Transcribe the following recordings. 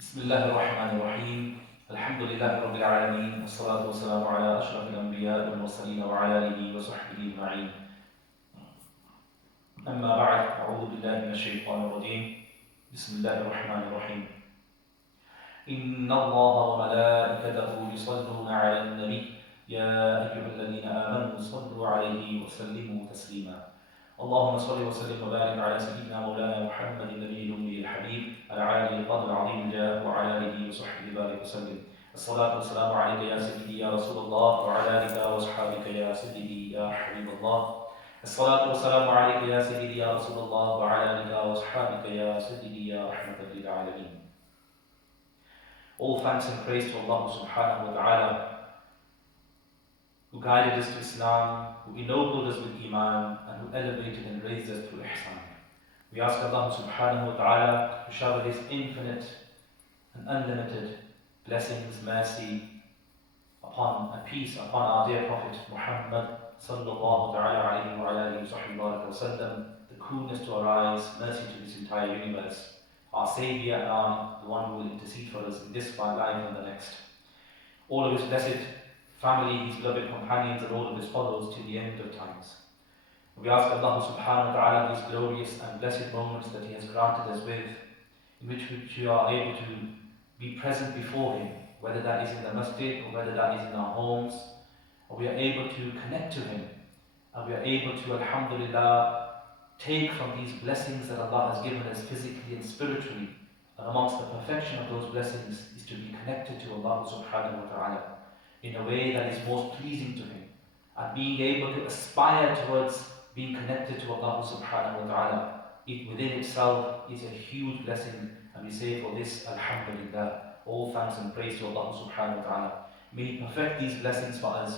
بسم الله الرحمن الرحيم الحمد لله رب العالمين والصلاة والسلام على أشرف الأنبياء والمرسلين وعلى آله وصحبه أجمعين. أما بعد، أعوذ بالله من الشيطان الرجيم. بسم الله الرحمن الرحيم. إن الله وملائكته يصلون على النبي يا أيها الذين آمنوا صلوا عليه وسلموا تسليما. اللهم صل وسلم وبارك على سيدنا مولانا محمد النبي الأمي الحبيب العالي القدر العظيم الجاه وعلى آله وصحبه بارك وسلم. الصلاة والسلام عليك يا سيدي يا رسول الله وعلى آلك وأصحابك يا سيدي يا حبيب الله. الصلاة والسلام عليك يا سيدي يا رسول الله وعلى آلك وأصحابك يا سيدي يا رحمة للعالمين. All thanks and praise to Allah subhanahu wa ta'ala, who guided us to Islam, who ennobled us with Iman, and who elevated and raised us through Ihsan. We ask Allah subhanahu wa ta'ala to shower His infinite and unlimited blessings, mercy, and peace upon our dear Prophet Muhammad sallallahu ta'ala alayhi wa alihi wa sallam, the coolness to our eyes, mercy to this entire universe, our Savior and the one who will intercede for us in this life and the next. All of His blessed family, His beloved companions, and all of His followers to the end of times. We ask Allah subhanahu wa ta'ala these glorious and blessed moments that He has granted us with, in which we are able to be present before Him, whether that is in the masjid or whether that is in our homes, or we are able to connect to Him, and we are able to, alhamdulillah, take from these blessings that Allah has given us physically and spiritually. And amongst the perfection of those blessings is to be connected to Allah subhanahu wa ta'ala in a way that is most pleasing to Him, and being able to aspire towards being connected to Allah subhanahu wa ta'ala. It within itself is a huge blessing, and we say for this, alhamdulillah, all thanks and praise to Allah subhanahu wa ta'ala. May He perfect these blessings for us,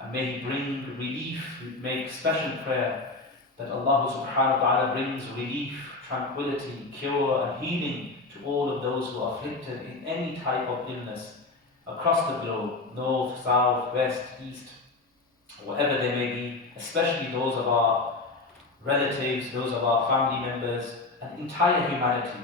and may He bring relief. We make special prayer that Allah subhanahu wa ta'ala brings relief, tranquility, cure and healing to all of those who are afflicted in any type of illness across the globe, north, south, west, east, wherever they may be, especially those of our relatives, those of our family members, and entire humanity,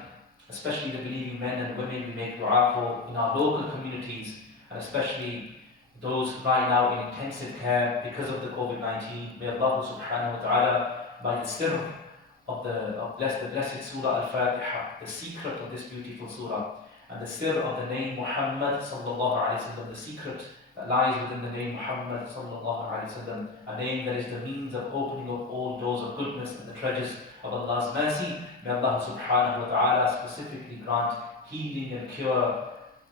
especially the believing men and women we make dua for in our local communities, and especially those right now in intensive care because of the COVID-19. May Allah subhanahu wa ta'ala, by the sirr of the blessed Surah Al-Fatiha, the secret of this beautiful surah, and the sirr of the name Muhammad sallallahu alayhi wa sallam, the secret that lies within the name Muhammad sallallahu alayhi wa sallam, a name that is the means of opening up all doors of goodness and the treasures of Allah's mercy. May Allah subhanahu wa ta'ala specifically grant healing and cure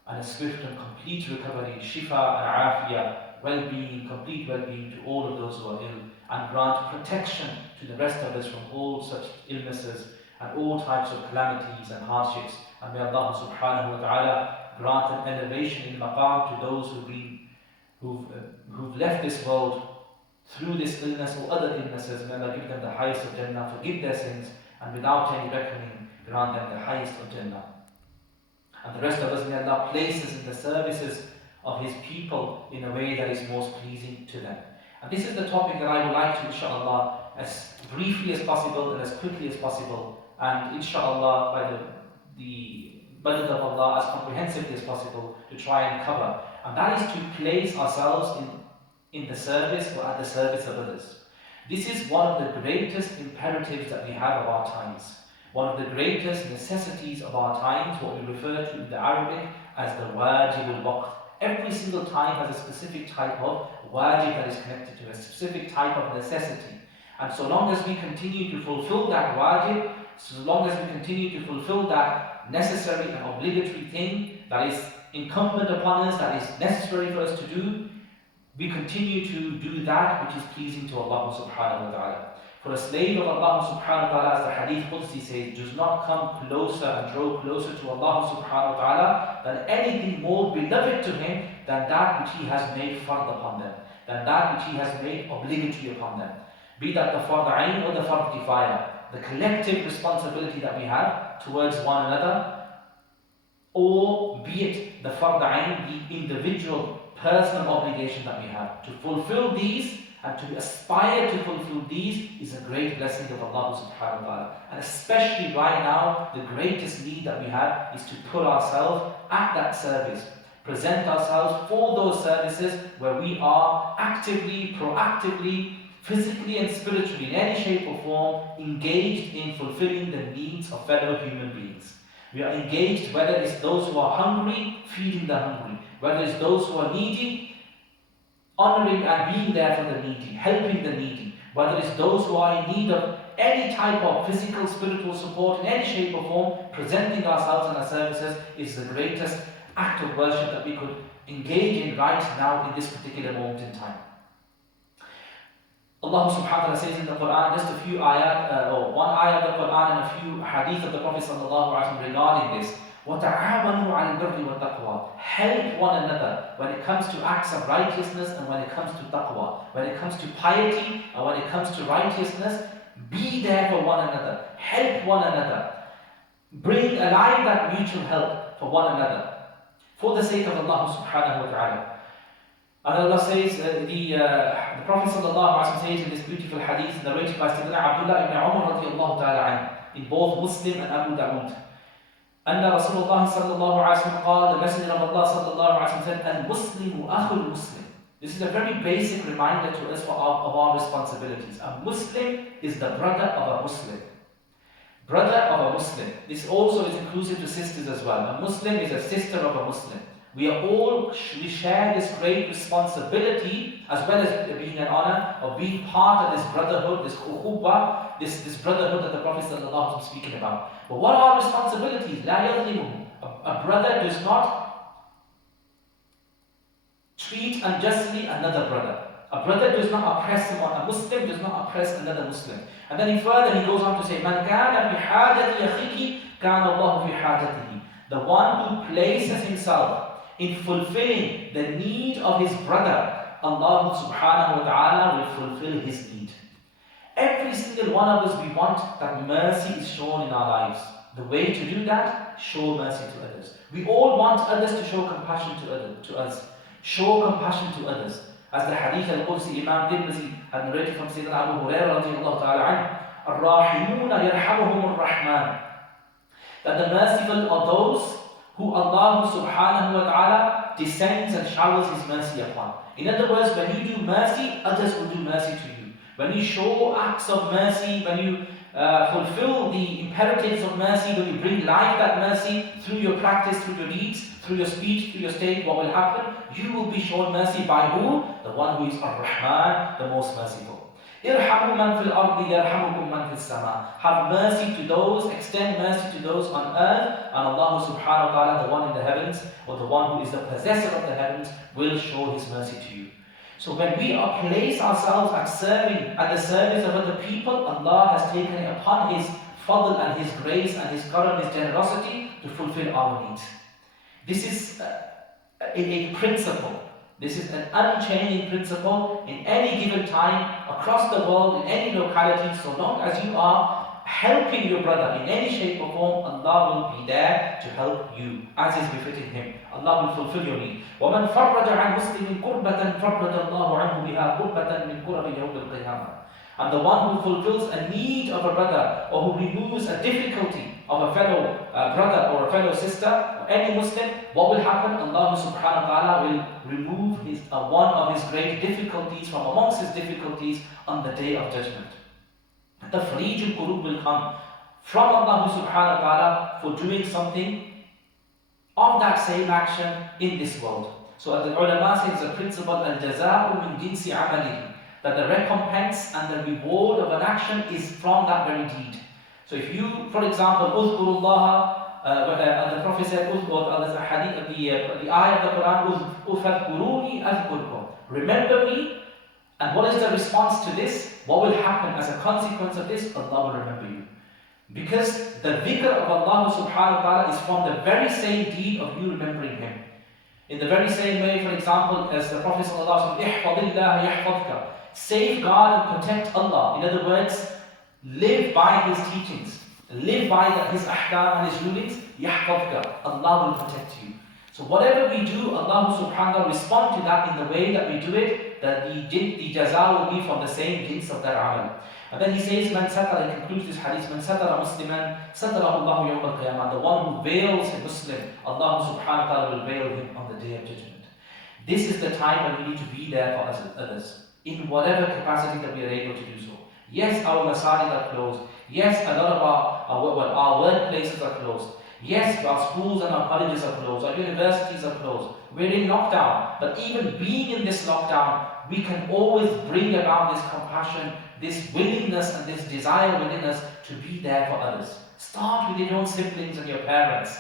and a swift and complete recovery, shifa and afiyah, well-being, complete well-being to all of those who are ill, and grant protection to the rest of us from all such illnesses and all types of calamities and hardships. And may Allah subhanahu wa ta'ala grant an elevation in maqam to those who've left this world through this illness or other illnesses. May Allah give them the highest of Jannah, forgive their sins, and without any reckoning, grant them the highest of Jannah. And the rest of us, may Allah place us in the services of His people in a way that is most pleasing to them. And this is the topic that I would like to, inshallah, as briefly as possible and as quickly as possible, and inshallah, by the madad of Allah, as comprehensively as possible, to try and cover. And that is to place ourselves in the service or at the service of others. This is one of the greatest imperatives that we have of our times. One of the greatest necessities of our times, what we refer to in the Arabic as the wajib al-waqt. Every single time has a specific type of wajib that is connected to a specific type of necessity. And so long as we continue to fulfill that wajib, so long as we continue to fulfill that necessary and obligatory thing that is incumbent upon us, that is necessary for us to do, we continue to do that which is pleasing to Allah subhanahu wa ta'ala. For a slave of Allah subhanahu wa ta'ala, as the hadith Qudsi says, does not come closer and draw closer to Allah subhanahu wa ta'ala than anything more beloved to him than that which He has made fard upon them, than that which He has made obligatory upon them. Be that the fard ayn or the fard kifaya, the collective responsibility that we have towards one another, or be it the fard ayn, the individual personal obligation that we have. To fulfill these and to aspire to fulfill these is a great blessing of Allah subhanahu wa ta'ala. And especially right now, the greatest need that we have is to put ourselves at that service. Present ourselves for those services where we are actively, proactively, physically and spiritually, in any shape or form, engaged in fulfilling the needs of fellow human beings. We are engaged, whether it's those who are hungry, feeding the hungry, whether it's those who are needy, honoring and being there for the needy, helping the needy, whether it's those who are in need of any type of physical, spiritual support in any shape or form, presenting ourselves and our services is the greatest act of worship that we could engage in right now in this particular moment in time. Allah subhanahu wa ta'ala says in the Quran, just a few ayat, or one ayat of the Quran and a few hadith of the Prophet sallallahu alaihi wasallam regarding this. وَتَعَاوَنُوا عَلَى الْبِرِّ وَالتَّقْوَى. Help one another when it comes to acts of righteousness and when it comes to taqwa. When it comes to piety and when it comes to righteousness, be there for one another. Help one another. Bring alive that mutual help for one another, for the sake of Allah subhanahu wa ta'ala. And Allah says, the Prophet sallallahu alaihi wasallam says in this beautiful hadith narrated by Sayyidina Abdullah ibn Umar radiyallahu ta'ala anhu, in both Muslim and Abu Dawood, أن رسول الله صلى الله عليه وسلم قال, the Messenger of Allah صلى الله عليه وسلم said, المسلم أخو المسلم. This is a very basic reminder to us of our responsibilities. A Muslim is the brother of a Muslim. Brother of a Muslim. This also is inclusive to sisters as well. A Muslim is a sister of a Muslim. We share this great responsibility, as well as being an honor of being part of this brotherhood, this ukhuwah, this brotherhood that the Prophet ﷺ is speaking about. But what are our responsibilities? لا يظلمه. A brother does not treat unjustly another brother. A brother does not oppress someone. A Muslim does not oppress another Muslim. And then further he goes on to say, مَنْ كَانَ فِي حَاجَةِ أَخِيهِ كَانَ اللَّهُ فِي حَاجَتِهِ. The one who places himself in fulfilling the need of his brother, Allah subhanahu wa ta'ala will fulfill his need. Every single one of us, we want that mercy is shown in our lives. The way to do that, show mercy to others. We all want others to show compassion to us. Show compassion to others. As the hadith al-Qudsi Imam Tirmidhi had narrated from Sayyidina Abu Hurairah radiyallahu ta'ala anhu, الراحمون يرحمهم الرحمن. That the merciful are those who Allah subhanahu wa ta'ala descends and showers His mercy upon. In other words, when you do mercy, others will do mercy to you. When you show acts of mercy, when you fulfill the imperatives of mercy, when you bring life that mercy through your practice, through your deeds, through your speech, through your state, what will happen? You will be shown mercy by who? The one who is al-Rahman, the most merciful. إِرْحَمُوا مَنْ فِي الْأَرْضِ يَرْحَمُكُمْ مَنْ فِي السَّمَاءِ. Have mercy to those, extend mercy to those on earth, and Allah subhanahu wa ta'ala, the one in the heavens, or the one who is the possessor of the heavens, will show His mercy to you. So when we place ourselves at the service of other people, Allah has taken it upon His fadl and His grace and His karam, His generosity to fulfill our needs. This is a principle. This is an unchanging principle in any given time, across the world, in any locality. So long as you are helping your brother in any shape or form, Allah will be there to help you, as is befitting Him. Allah will fulfill your need. وَمَنْ فَرَّجَ عَنْ مُسْلِمٍ كُرْبَةً فَرَّجَ اللَّهُ عَنْهُ بِهَا كُرْبَةً مِنْ كُرَبِ يَوْمِ الْقِيَامَةِ. And the one who fulfills a need of a brother, or who removes a difficulty of a fellow brother or a fellow sister, or any Muslim, what will happen? Allah subhanahu wa ta'ala will remove one of his great difficulties from amongst his difficulties on the day of judgment. The Tafreejul Qulub will come from Allah subhanahu wa ta'ala for doing something of that same action in this world. So the ulama says the principle, al-jazā'u min jinsi 'amalihi, that the recompense and the reward of an action is from that very deed. So if you, for example, Uzkurullah, and the Prophet said, there's a hadith, the ayah of the Quran, Ufadkuruni azkurkum. Remember me, and what is the response to this? What will happen as a consequence of this? Allah will remember you. Because the dhikr of Allah subhanahu wa ta'ala is from the very same deed of you remembering Him. In the very same way, for example, as the Prophet sallallahu alaihi wasallam, ihfadillah yahfadka. Safeguard and protect Allah. In other words, live by His teachings, live by His ahkam and His rulings, yahfadka. Allah will protect you. So whatever we do, Allah subhanahu wa ta'ala respond to that in the way that we do it, that the jaza will be from the same jins of that amal. And then he says, Man satara, he concludes this hadith, Man satara musliman, satara Allahu yawm al-qiyamah. The one who veils a Muslim, Allah subhanahu wa ta'ala will veil him on the day of judgment. This is the time when we need to be there for others, in whatever capacity that we are able to do so. Yes, our masajid are closed. Yes, a lot of our workplaces are closed. Yes, our schools and our colleges are closed, our universities are closed. We're in lockdown. But even being in this lockdown, we can always bring about this compassion, this willingness and this desire within us to be there for others. Start with your own siblings and your parents.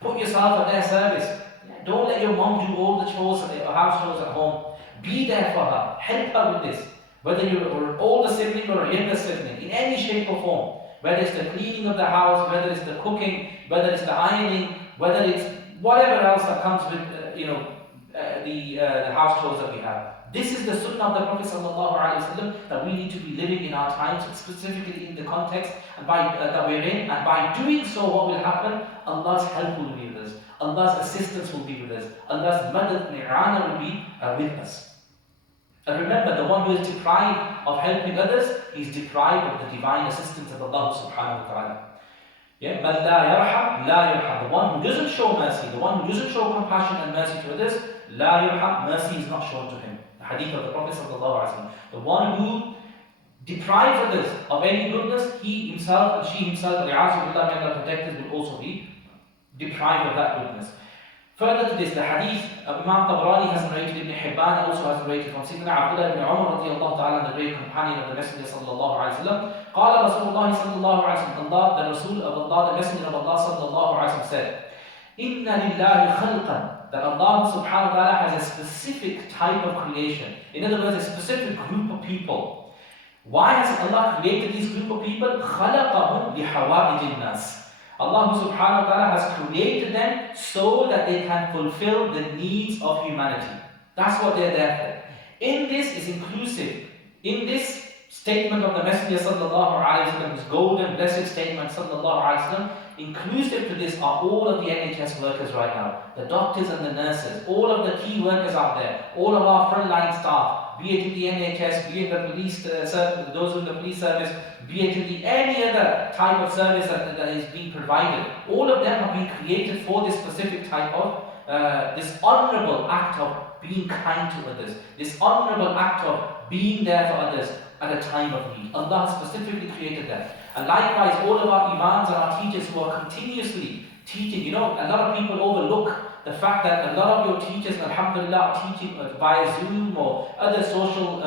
Put yourself at their service. Don't let your mom do all the chores, house chores at home. Be there for her. Help her with this. Whether you're an older sibling or a younger sibling, in any shape or form. Whether it's the cleaning of the house, whether it's the cooking, whether it's the ironing, whether it's whatever else that comes with the house chores that we have. This is the sunnah of the Prophet ﷺ that we need to be living in our times, specifically in the context and that we're in. And by doing so, what will happen? Allah's help will be with us. Allah's assistance will be with us. Allah's madad ni'ana will be with us. And remember, the one who is deprived of helping others, he is deprived of the divine assistance of Allah subhanahu wa ta'ala. Yeah, man la yarham, la yarham. The one who doesn't show mercy, the one who doesn't show compassion and mercy to others, la yarham, mercy is not shown to him. The hadith of the Prophet sallallahu alaihi wasallam. The one who deprives others of any goodness, he himself and she himself, may Allah protect us, will also be deprived of that goodness. Further to this, the hadith of Imam Tabarani has narrated, Ibn Hibban also has narrated from Sayyidina Abdullah ibn Umar radiallahu ta'ala, the great companion of the Messenger sallallahu alayhi wa sallam. Qala Rasulullah sallallahu alayhi wa sallam, the Rasul of Allah, the Messenger of Allah sallallahu alayhi wa sallam said, Inna lillahi khalqan, that Allah subhanahu wa ta'ala has a specific type of creation. In other words, a specific group of people. Why has Allah created this group of people? خَلَقَهُمْ لِحَوَائِجِ النَّاسِ. Allah subhanahu wa ta'ala has created them so that they can fulfill the needs of humanity. That's what they're there for. In this is inclusive. In this statement of the Messenger sallallahu alayhi wa sallam, his golden blessed statement sallallahu alayhi wa sallam, inclusive to this are all of the NHS workers right now. The doctors and the nurses, all of the key workers out there, all of our frontline staff, be it in the NHS, be it in the police service, those in the police service, be it in any other type of service that is being provided. All of them have been created for this specific type of, this honorable act of being kind to others, this honorable act of being there for others at a time of need. Allah specifically created that. And likewise, all of our imams and our teachers who are continuously teaching, a lot of people overlook the fact that a lot of your teachers, alhamdulillah, are teaching via Zoom or other social,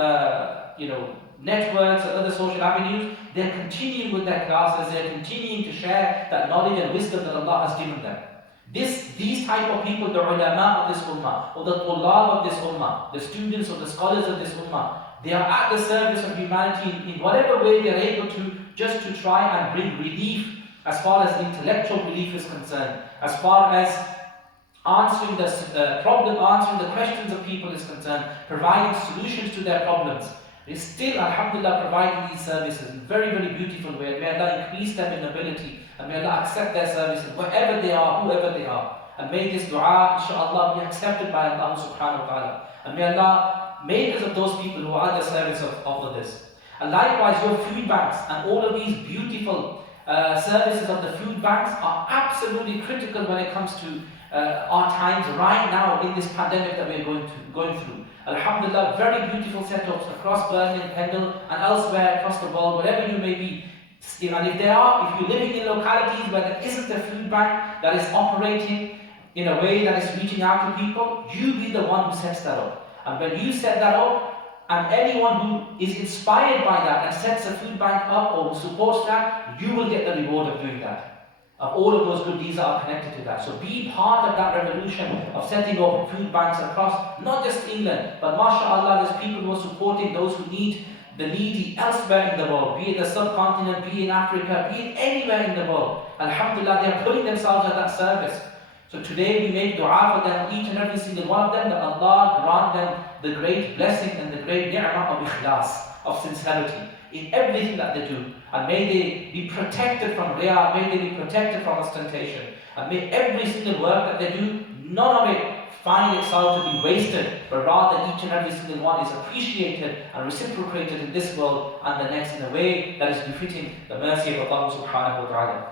networks or other social avenues. They're continuing with their classes, they're continuing to share that knowledge and wisdom that Allah has given them. These type of people, the ulama of this ummah, or the tullab of this ummah, the students or the scholars of this ummah, they are at the service of humanity in whatever way they are able to, just to try and bring relief as far as intellectual relief is concerned, as far as answering the questions of people is concerned, providing solutions to their problems. They still, alhamdulillah, providing these services in very, very beautiful way. May Allah increase them in ability, and may Allah accept their services, wherever they are, whoever they are. And may this dua, inshaAllah, be accepted by Allah subhanahu wa ta'ala. And may Allah make us of those people who are at the service of others. And likewise, your food banks and all of these beautiful services of the food banks are absolutely critical when it comes to our times right now in this pandemic that we're going through. Alhamdulillah, very beautiful setups across Birmingham, Pendle, and elsewhere across the world, wherever you may be. And if you're living in localities where there isn't a food bank that is operating in a way that is reaching out to people, you be the one who sets that up. And when you set that up, and anyone who is inspired by that and sets a food bank up or supports that, you will get the reward of doing that. Of all of those good deeds that are connected to that. So be part of that revolution of setting up food banks across, not just England, but mashallah, there's people who are supporting those who need the needy elsewhere in the world, be it the subcontinent, be it in Africa, be it anywhere in the world. Alhamdulillah, they are putting themselves at that service. So today we make dua for them, each and every single one of them, that Allah grant them the great blessing and the great ni'mah of ikhlas, of sincerity in everything that they do. And may they be protected from riyah, may they be protected from ostentation. And may every single work that they do, none of it find itself to be wasted, but rather each and every single one is appreciated and reciprocated in this world and the next in a way that is befitting the mercy of Allah subhanahu wa ta'ala.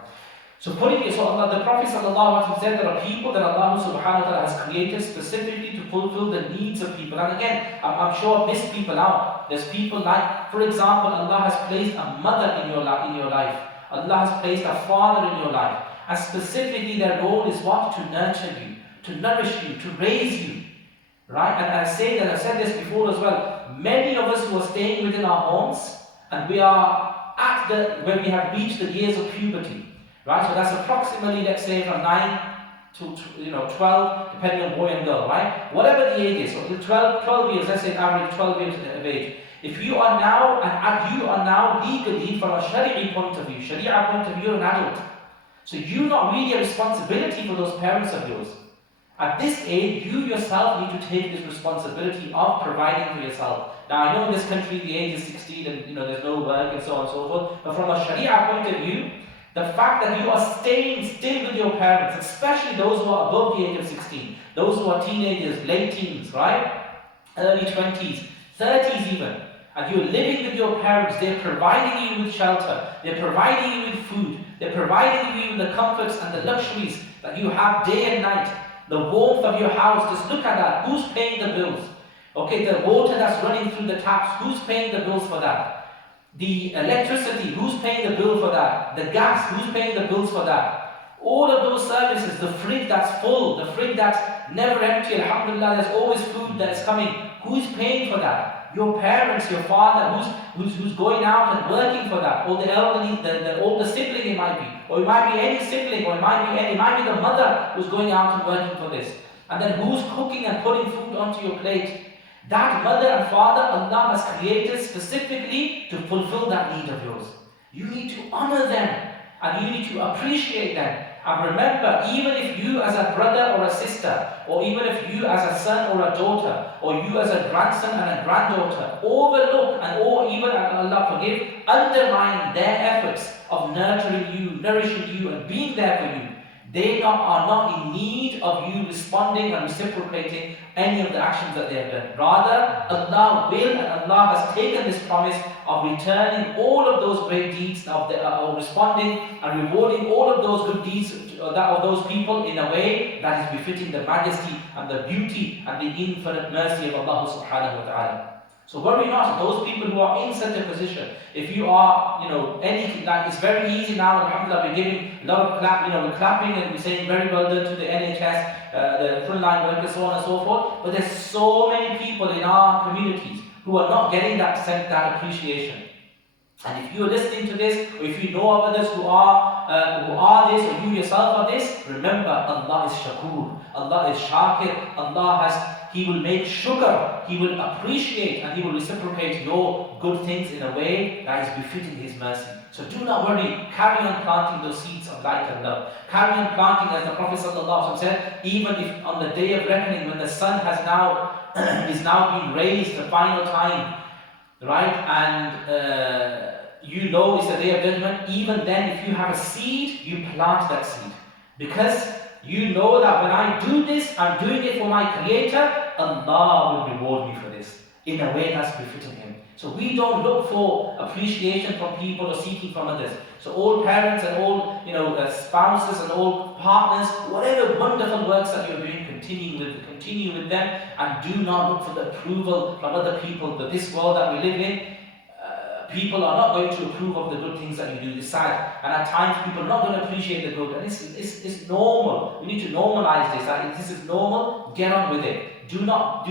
So the Prophet ﷺ said there are people that Allah subhanahu wa ta'ala has created specifically to fulfill the needs of people. And again, I'm sure I missed people out. There's people like, for example, Allah has placed a mother in your life. Allah has placed a father in your life. And specifically their role is what? To nurture you, to nourish you, to raise you. Right? And I say that, I've said this before as well. Many of us who are staying within our homes and we are when we have reached the years of puberty. Right? So that's approximately, let's say, from 9 to 12, depending on boy and girl, right? Whatever the age is, so 12 years, let's say average 12 years of age. If you are now legally, from a Sharia point of view, you're an adult. So you're not really a responsibility for those parents of yours. At this age, you yourself need to take this responsibility of providing for yourself. Now I know in this country the age is 16 and there's no work and so on and so forth, but from a Sharia point of view, the fact that you are staying still with your parents, especially those who are above the age of 16, those who are teenagers, late teens, right? Early 20s, 30s even, and you're living with your parents, they're providing you with shelter, they're providing you with food, they're providing you with the comforts and the luxuries that you have day and night, the warmth of your house. Just look at that. Who's paying the bills? Okay, the water that's running through the taps, who's paying the bills for that? The electricity, who's paying the bill for that? The gas, who's paying the bills for that? All of those services, the fridge that's full, the fridge that's never empty, alhamdulillah, there's always food that's coming. Who's paying for that? Your parents, your father, who's going out and working for that? Or the elderly, the older sibling it might be. Or it might be any sibling, or it might be the mother who's going out and working for this. And then who's cooking and putting food onto your plate? That mother and father Allah has created specifically to fulfill that need of yours. You need to honor them and you need to appreciate them. And remember, even if you as a brother or a sister, or even if you as a son or a daughter, or you as a grandson and a granddaughter, overlook or even, Allah forgive, undermine their efforts of nurturing you, nourishing you and being there for you, they are not in need of you responding and reciprocating any of the actions that they have done. Rather, Allah will and Allah has taken this promise of returning all of those great deeds of responding and rewarding all of those good deeds of those people in a way that is befitting the majesty and the beauty and the infinite mercy of Allah subhanahu wa ta'ala. So worry not, those people who are in such a position, if you are, it's very easy now, alhamdulillah, we're giving a lot of we're clapping and we're saying very well done to the NHS, the frontline workers, so on and so forth, but there's so many people in our communities who are not getting that appreciation. And if you are listening to this, or if you know of others who are this, or you yourself are this, remember, Allah is Shakur, Allah is Shakir, He will make sugar, He will appreciate and He will reciprocate your good things in a way that is befitting His mercy. So do not worry, carry on planting those seeds of light and love. Carry on planting, as the Prophet ﷺ said, even if on the day of reckoning when the sun is now being raised the final time, right, and it's the day of judgment, even then if you have a seed, you plant that seed. Because you know that when I do this, I'm doing it for my Creator, Allah will reward me for this in a way that's befitting Him. So we don't look for appreciation from people or seeking from others. So all parents and all spouses and all partners, whatever wonderful works that you're doing, continue with them, and do not look for the approval from other people. But this world that we live in, people are not going to approve of the good things that you do. It's sad, and at times people are not going to appreciate the good. And it's normal. We need to normalize this. If this is normal, get on with it. Do not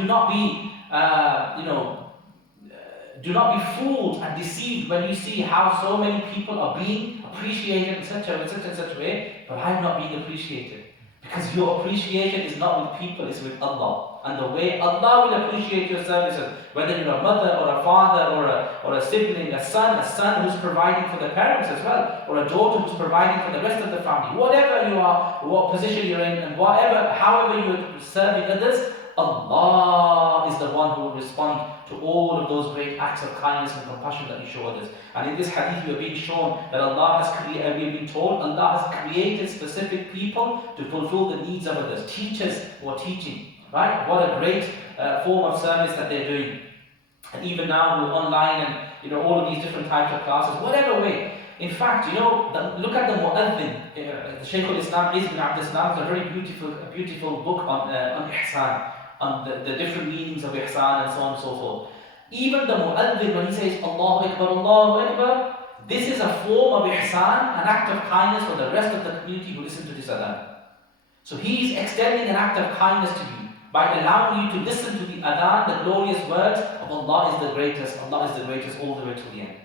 be fooled and deceived when you see how so many people are being appreciated in such a way, but I'm not being appreciated. Because your appreciation is not with people, it's with Allah. And the way Allah will appreciate your services, whether you're a mother or a father or a sibling, a son who's providing for the parents as well, or a daughter who's providing for the rest of the family, whatever you are, what position you're in, and however you're serving others, Allah is the one who will respond to all of those great acts of kindness and compassion that you show others. And in this hadith we are being shown that we have been told Allah has created specific people to fulfill the needs of others. Teachers who are teaching, right? What a great form of service that they're doing. And even now we're online and all of these different types of classes, whatever way. In fact, look at the Mu'adhin. The Shaykh al-Islam Ibn Abd Islam is a very beautiful book on ihsan, on the different meanings of ihsan and so on and so forth. Even the Mu'adhin, when he says Allahu Akbar, Allahu Akbar, this is a form of ihsan, an act of kindness for the rest of the community who listen to this adhan. So he is extending an act of kindness to you by allowing you to listen to the adhan, the glorious words of Allah is the greatest, Allah is the greatest, all the way to the end.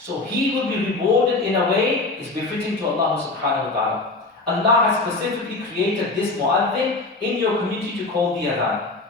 So he will be rewarded in a way is befitting to Allah subhanahu wa ta'ala. Allah has specifically created this mu'adhin in your community to call the adhan.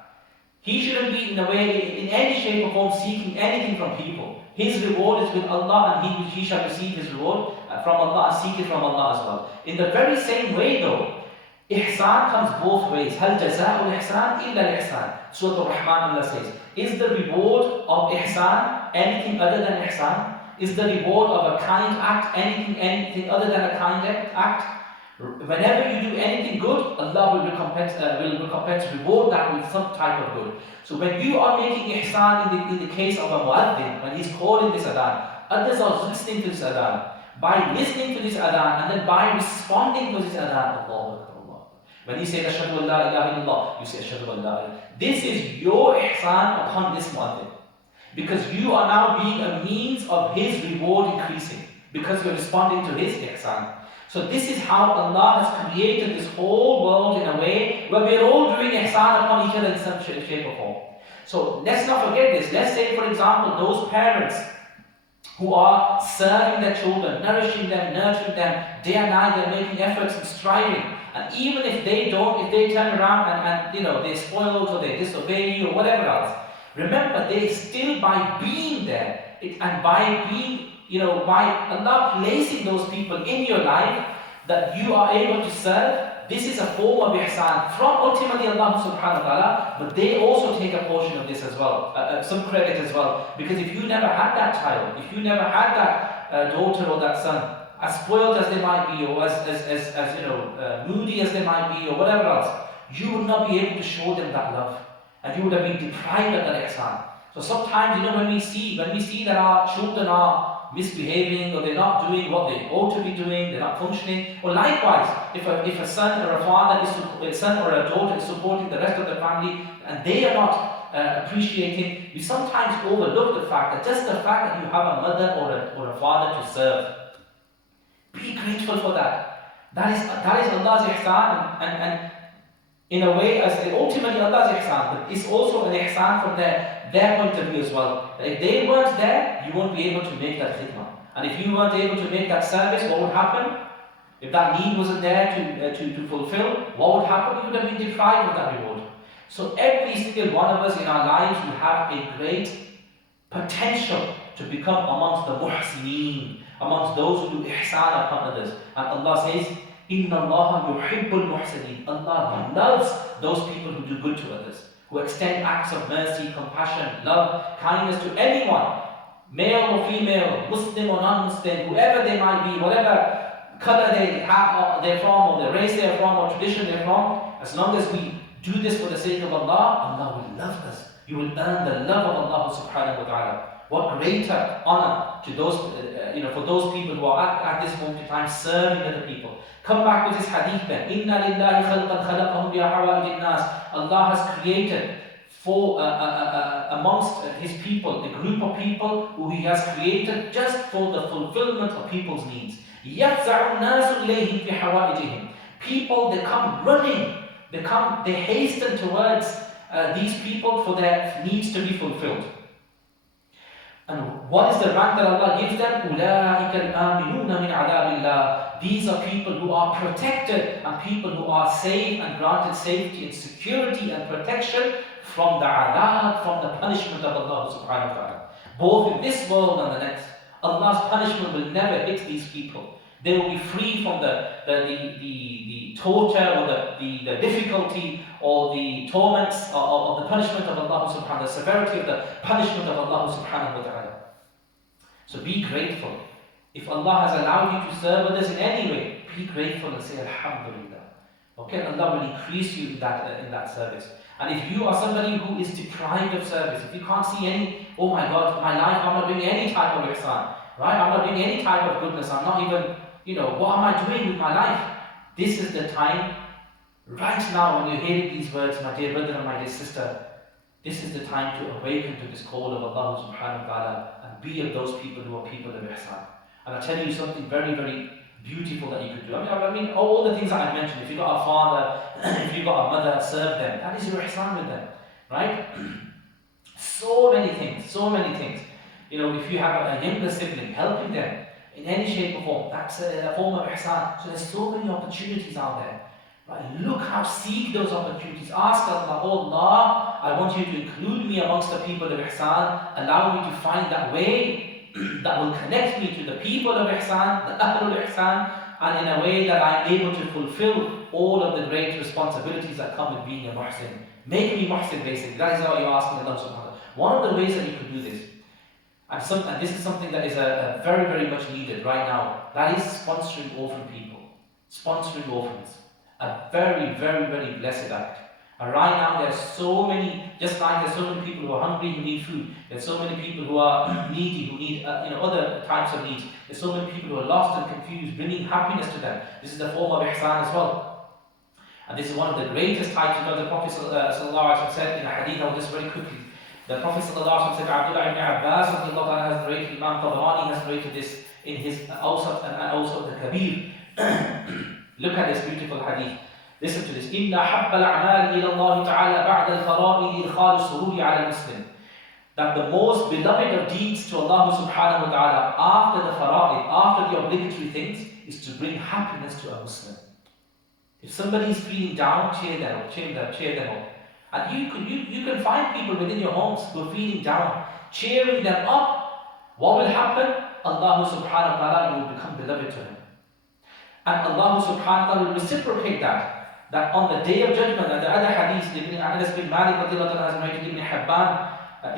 He shouldn't be in a way, in any shape or form, seeking anything from people. His reward is with Allah and he shall receive his reward from Allah and seek it from Allah as well. In the very same way though, ihsan comes both ways. Hal jaza'ul ihsan illa al-ihsan. Surah al-Rahman, Allah says, is the reward of ihsan anything other than ihsan? Is the reward of a kind act anything other than a kind act? Whenever you do anything good, Allah will recompense, reward that with some type of good. So when you are making ihsan in the case of a mu'adhin, when he's calling this adhan, others are listening to this adhan. By listening to this adhan and then by responding to this adhan, Allahu Akbar, Allah. When he says Ashhadu an la ilaha illallah, you say Ashhadu an la ilaha. This is your ihsan upon this mu'adhin. Because you are now being a means of his reward increasing. Because you're responding to his ihsan. So this is how Allah has created this whole world in a way where we're all doing ihsan upon each other in some shape or form. So let's not forget this. Let's say, for example, those parents who are serving their children, nourishing them, nurturing them, day and night, they're making efforts and striving. And even if they turn around and they're spoiled or they disobey you or whatever else, remember, they still by being there and by being by Allah placing those people in your life that you are able to serve, this is a form of ihsan from ultimately Allah subhanahu wa ta'ala, but they also take a portion of this as well, some credit as well. Because if you never had that child, if you never had that daughter or that son, as spoiled as they might be, or as moody as they might be, or whatever else, you would not be able to show them that love. And you would have been deprived of that ihsan. So sometimes, when we see that our children are misbehaving or they're not doing what they ought to be doing, they're not functioning. Or likewise, if a son or a father a son or a daughter is supporting the rest of the family and they are not appreciating, we sometimes overlook the fact that just the fact that you have a mother or a father to serve, be grateful for that. That is Allah's ihsan and in a way, as ultimately Allah's ihsan, but it's also an ihsan from their point of view as well. If they weren't there, you won't be able to make that khidmah. And if you weren't able to make that service, what would happen? If that need wasn't there to fulfill, what would happen? You would have been deprived of that reward. So every single one of us in our lives, we have a great potential to become amongst the muhsineen, amongst those who do ihsan upon others. And Allah says, Inna Allah yuhibbul muhsineen. Allah loves those people who do good to others, who extend acts of mercy, compassion, love, kindness to anyone, male or female, Muslim or non-Muslim, whoever they might be, whatever color they're from, or the race they're from, or tradition they're from. As long as we do this for the sake of Allah, Allah will love us. You will earn the love of Allah subhanahu wa ta'ala. What greater honor to those, for those people who are at this moment in time serving other people. Come back to this hadith then. Inna lillahi khalqan khalaqahum bi'awa'idin nas. Allah has created for amongst his people, a group of people who he has created just for the fulfillment of people's needs. يَفْزَعُ النَّاسُ إِلَيْهِمْ فِي حَوَائِجِهِمْ. People, they come running, they hasten towards these people for their needs to be fulfilled. And what is the rank that Allah gives them? أُولَٰئِكَ الْآمِنُونَ مِنْ عَذَابِ اللَّهِ. These are people who are protected and people who are safe and granted safety and security and protection from the adab, from the punishment of Allah subhanahu wa ta'ala. Both in this world and the next. Allah's punishment will never hit these people. They will be free from the torture or the difficulty or the torments of the punishment of Allah subhanahu wa ta'ala, the severity of the punishment of Allah subhanahu wa ta'ala. So be grateful. If Allah has allowed you to serve others in any way, be grateful and say Alhamdulillah. Okay, Allah will increase you in that service. And if you are somebody who is deprived of service, if you can't see any, oh my God, my life, I'm not doing any type of ihsan, right? I'm not doing any type of goodness. I'm not even, what am I doing with my life? This is the time, right now, when you're hearing these words, my dear brother and my dear sister, this is the time to awaken to this call of Allah subhanahu wa ta'ala and be of those people who are people of ihsan. And I'll tell you something very, very beautiful that you could do. I mean, all the things that I mentioned, if you've got a father, if you've got a mother, serve them. That is your ihsan with them, right? So many things, so many things. If you have a younger sibling, helping them in any shape or form, that's a form of ihsan. So there's so many opportunities out there. Right? Look how, seek those opportunities. Ask Allah, oh Allah, I want you to include me amongst the people of ihsan. Allow me to find that way that will connect me to the people of ihsan, the ahlul ihsan, and in a way that I'm able to fulfill all of the great responsibilities that come with being a muhsin. Make me muhsin, basically. That is how you're asking Allah subhanahu wa ta'ala. One of the ways that you could do this, and this is something that is very, very much needed right now, that is sponsoring orphan people. Sponsoring orphans. A very, very, very blessed act. And right now there's so many, just like there's so many people who are hungry, who need food. There's so many people who are needy, who need other types of needs. There's so many people who are lost and confused, bringing happiness to them. This is a form of ihsan as well. And this is one of the greatest types. The Prophet said in a hadith, I'll just very quickly. The Prophet said, Abdullah ibn Abbas has narrated, Imam Tabarani has narrated this in his Awsat and also the Kabir. Look at this beautiful hadith. Listen to this. إِنَّ حَبَّ الْأَعْمَالِ إِلَى اللَّهِ تَعَالَى بَعْدَ الْفَرَائِضِ إِدْخَالُ السُّرُورِ عَلَى الْمُسْلِمِ. That the most beloved of deeds to Allah subhanahu wa ta'ala after the fara'id, after the obligatory things, is to bring happiness to a Muslim. If somebody is feeling down, cheer them up, cheer them up. And you can find people within your homes who are feeling down, cheering them up. What will happen? Allah subhanahu wa ta'ala, you will become beloved to him. And Allah subhanahu wa ta'ala will reciprocate that on the day of judgment. And the other hadith, Ibn Anas bin Malik has narrated, Ibn Hibban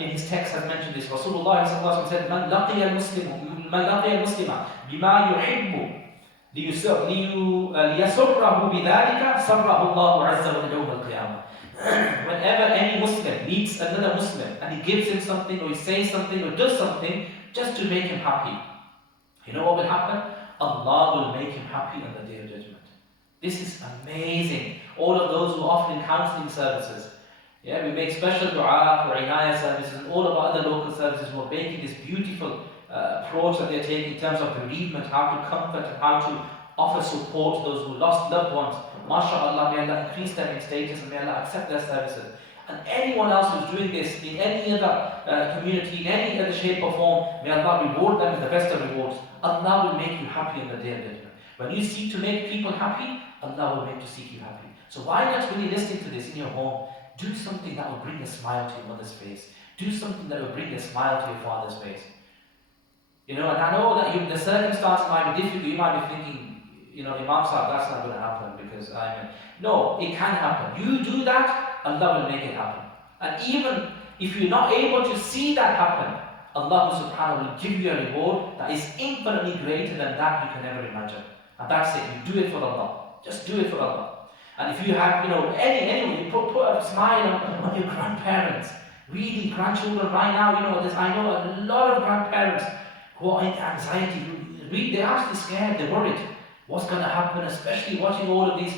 in his text has mentioned this. Rasulullah said, Man laqiya al-muslima bima yuhibbu liyasarrahu bidhalika sarrahu Allahu azza wa jalla yawm al-qiyamah. Whenever any Muslim meets another Muslim and he gives him something or he says something or does something just to make him happy, you know what will happen? Allah will make him happy on the day of judgment. This is amazing. All of those who are often in counseling services, we make special dua for inayah services and all of our other local services who are making this beautiful approach that they're taking in terms of bereavement, how to comfort and how to offer support to those who lost loved ones. MashaAllah, may Allah increase them in status and may Allah accept their services. And anyone else who's doing this in any other community, in any other shape or form, may Allah reward them with the best of rewards. Allah will make you happy on the day of judgment. When you seek to make people happy, Allah will make to seek you happy. So why not really listening to this in your home? Do something that will bring a smile to your mother's face. Do something that will bring a smile to your father's face. And I know that the circumstances might be difficult. You might be thinking, Imam Sahib, that's not going to happen because No, it can happen. You do that, Allah will make it happen. And even if you're not able to see that happen, Allah subhanahu wa ta'ala will give you a reward that is infinitely greater than that you can ever imagine. And that's it. You do it for Allah. Just do it for Allah. And if you have, anyone, you put a smile on your grandparents. Really, grandchildren right now, I know a lot of grandparents who are in anxiety. They're actually scared. They're worried. What's going to happen? Especially watching all of these,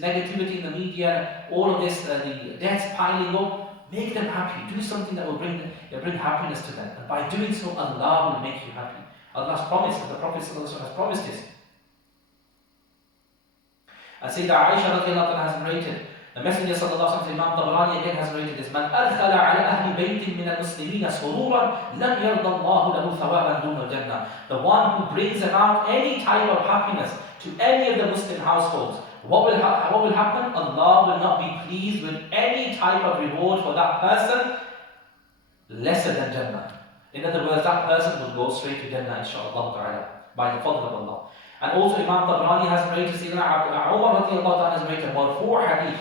negativity in the media, all of this, the deaths piling up. Make them happy. Do something that will bring happiness to them. And by doing so, Allah will make you happy. Allah's promised, and the Prophet has promised this. And Sayyidah Aisha radiallahu anha has narrated, the Messenger sallallahu alaihi wasallam, Imam Tabarani again has narrated this, Man adkhala ala ahli baytin min al-muslimina sururan, lam yarda Allahu lahu thawaban dun al-jannah. The one who brings about any type of happiness to any of the Muslim households, what will happen? Allah will not be pleased with any type of reward for that person lesser than Jannah. In other words, that person will go straight to Jannah, inshaAllah ta'ala, by the fadl of Allah. And also Imam Tabrani has narrated, Sayyidina Umar radiallahu ta'ala has narrated about 4 hadith,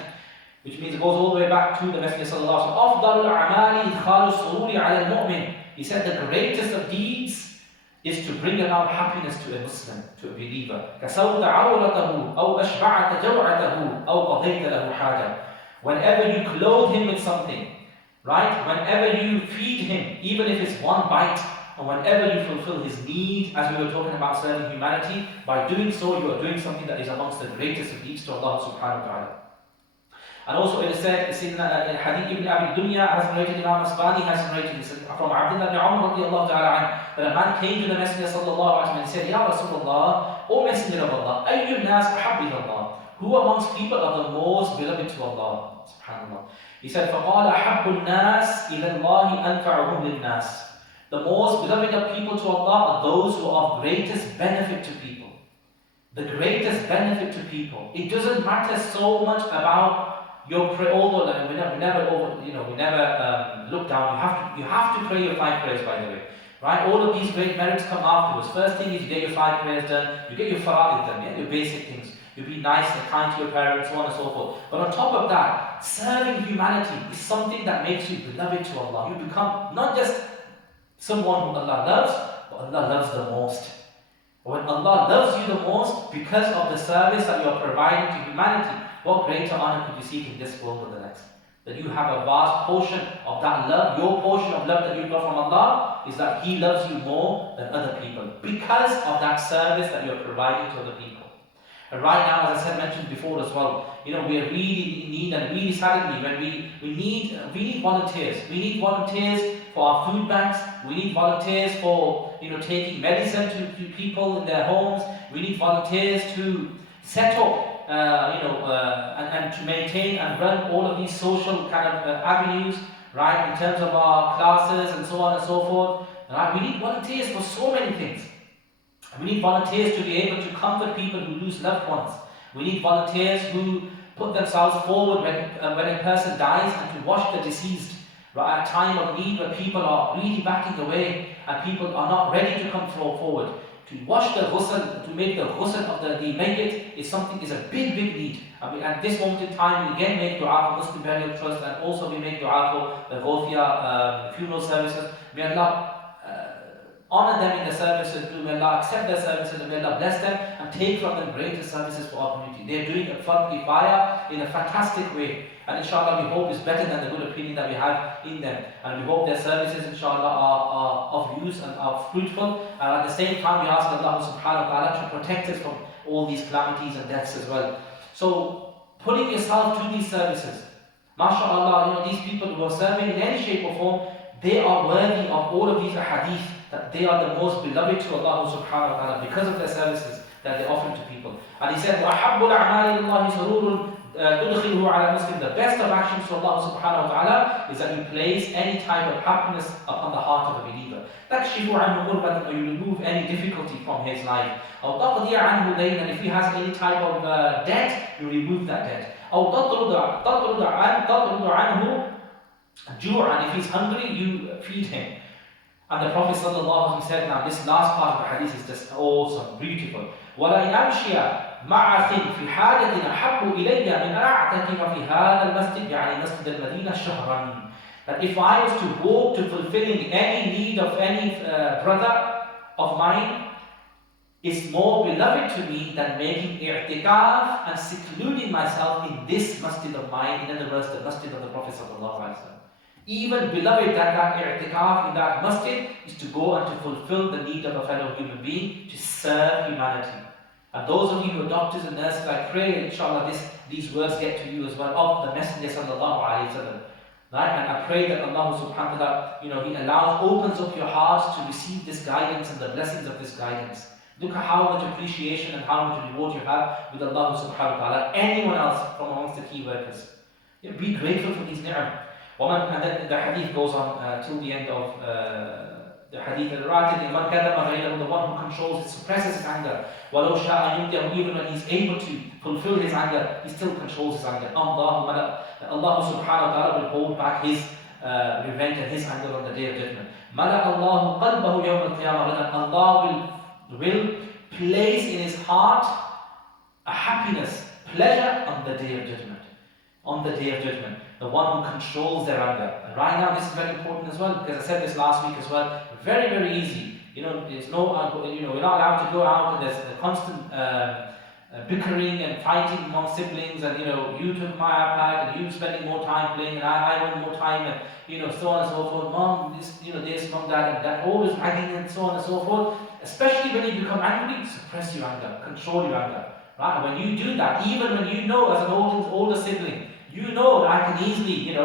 which means it goes all the way back to the Messenger sallallahu alaihi wasallam. أفضل الأعمال إدخال السرور على المؤمن. He said the greatest of deeds is to bring about happiness to a Muslim, to a believer. كَسَوْتَ عَوْرَتَهُ أَوْ أَشْبَعَتَ جَوْعَتَهُ أَوْ قَضَيْتَ لَهُ حَاجَةً. Whenever you clothe him with something, right? Whenever you feed him, even if it's one bite, and whenever you fulfill his need, as we were talking about serving humanity, by doing so, you are doing something that is amongst the greatest of deeds to Allah subhanahu wa ta'ala. And also it is said, it's in Hadith ibn Abi Dunya, has narrated, Imam Asbani has narrated this from Abdullah ibn Umar radiallahu ta'ala, that a man came to the Messenger sallallahu alayhi wa sallam and said, Ya Rasulullah, O Messenger of Allah, ayyun nas ahabbi Allah, who amongst people are the most beloved to Allah? Subhanallah. He said, فَقَالَ أَحَبُّ النَّاسِ إِلَى اللَّهِ أَنْفَعُهُمْ لِلنَّاسِ. The most beloved of people to Allah are those who are of greatest benefit to people. The greatest benefit to people. It doesn't matter so much about your prayer, although we never look down. You have to pray your 5 prayers, by the way. Right? All of these great merits come afterwards. First thing is you get your 5 prayers done, you get your fara'id done, your basic things. You be nice and kind to your parents, so on and so forth. But on top of that, serving humanity is something that makes you beloved to Allah. You become not just someone who Allah loves, but Allah loves the most. When Allah loves you the most, because of the service that you are providing to humanity, what greater honor could you seek in this world or the next? That you have a vast portion of that love, your portion of love that you got from Allah, is that He loves you more than other people, because of that service that you are providing to other people. And right now, as I said, mentioned before as well, we are really in need, and really sadly, when we need volunteers. We need volunteers for our food banks. We need volunteers for taking medicine to people in their homes. We need volunteers to set up and to maintain and run all of these social kind of avenues, right? In terms of our classes and so on and so forth. Right? We need volunteers for so many things. We need volunteers to be able to comfort people who lose loved ones. We need volunteers who put themselves forward when a person dies, and to wash the deceased. Right, at a time of need where people are really backing away and people are not ready to come forward. To wash the ghusl, to make the ghusl of the mayyit is a big need. At this moment in time, we again make dua for Muslim Burial Trust, and also we make dua for the Ghauthiya funeral services. May Allah honor them in the services, may Allah accept their services, and may Allah bless them and take from them greater services for our community. They are doing a fard kifaya in a fantastic way, and inshallah we hope it's better than the good opinion that we have in them, and we hope their services inshallah are of use and are fruitful, and at the same time we ask Allah subhanahu wa ta'ala to protect us from all these calamities and deaths as well. So putting yourself to these services, mashallah, these people who are serving in any shape or form, they are worthy of all of these ahadith, that they are the most beloved to Allah subhanahu wa ta'ala because of their services that they offer to people. And he said, وَأَحَبُّ الْأَعْمَالِ اللَّهِ سُرُورٌ تُدْخِلُهُ عَلَى مُسْلِمٍ. The best of actions to Allah subhanahu wa ta'ala is that you place any type of happiness upon the heart of a believer. تَكْشِفُ عَنْهُ قُرْبَةً, or you remove any difficulty from his life. أو تَقْضِيَ عَنْهُ دَيْنًا, and if he has any type of debt, you remove that debt. أو تَطْرُدُ عَنْهُ جُوعًا, and if he's hungry, you feed him. And the Prophet ﷺ said, now this last part of the hadith is just awesome, beautiful. وَلَا يَمْشِيَ مَعَ فِي حَاجَةٍ أَحَبُّ إِلَيَّ مِنْ أَعْتَكِفَ فِي هَذَا الْمَسْجِدِ يعني مسجد المدينة شهرًا. That if I was to go to fulfilling any need of any brother of mine, it's more beloved to me than making i'tikaf and secluding myself in this masjid of mine, in other words, the masjid of the Prophet ﷺ. Even beloved that i'tikaf in that masjid is to go and to fulfill the need of a fellow human being, to serve humanity. And those of you who are doctors and nurses, I pray inshallah these words get to you as well of the Messenger sallallahu alayhi wa sallam. Right? And I pray that Allah subhanahu wa ta'ala, He opens up your hearts to receive this guidance and the blessings of this guidance. Look at how much appreciation and how much reward you have with Allah subhanahu wa ta'ala, anyone else from amongst the key workers. Be grateful for these ni'am. And then the hadith goes on till the end of the hadith. The one who controls it, suppresses his anger. Even when he's able to fulfill his anger, he still controls his anger. Allah subhanahu wa ta'ala will hold back his revenge and his anger on the day of judgment. Allah will place in his heart a happiness, pleasure on the day of judgment. On the day of judgment. The one who controls their anger. And right now this is very important as well, because I said this last week as well. Very, very easy. There's no, we're not allowed to go out and there's a constant bickering and fighting among siblings, and you took my iPad and you spending more time playing and I want more time, and so on and so forth. Mom, this, mom, dad, and that, always nagging and so on and so forth. Especially when you become angry, suppress your anger, control your anger. Right? And when you do that, even when you know as an older sibling, that I can easily,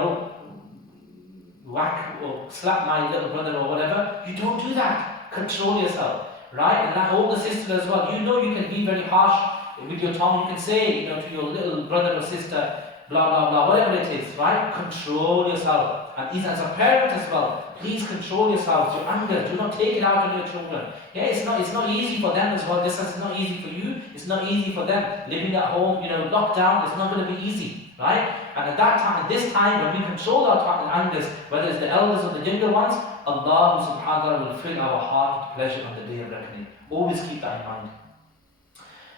whack or slap my little brother or whatever, you don't do that. Control yourself. Right? And that older sister as well, you can be very harsh with your tongue. You can say, to your little brother or sister, blah, blah, blah, whatever it is, right? Control yourself. And even as a parent as well, please control yourselves, your anger. Do not take it out on your children. Yeah, it's not easy for them as well. This is not easy for you. It's not easy for them. Living at home, locked down, it's not going to be easy, right? And at this time, when we control our angers, whether it's the elders or the younger ones, Allah subhanahu wa ta'ala will fill our heart with pleasure on the day of reckoning. Always keep that in mind.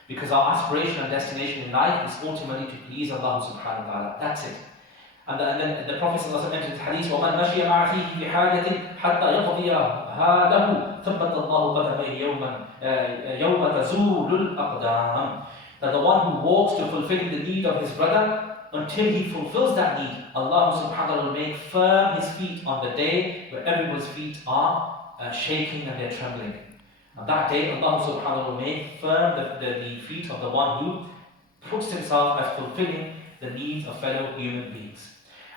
Because our aspiration and destination in life is ultimately to please Allah subhanahu wa ta'ala. That's it. And then the Prophet mentioned the hadith, وَمَنْ مَشِيَ مَعَ فِيهِ بِحَاجَةٍ حَتَّى يَقْضِيَهَا لَهُ ثَبَّتَ اللَّهُ قَدَمَيْهِ يَوْمَ تَزُولُ الْأَقْدَامِ. That the one who walks to fulfilling the need of his brother, until he fulfills that need, Allah subhanahu wa ta'ala will make firm his feet on the day where everyone's feet are shaking and they're trembling. On that day, Allah subhanahu wa ta'ala will make firm the feet of the one who puts himself as fulfilling the needs of fellow human beings.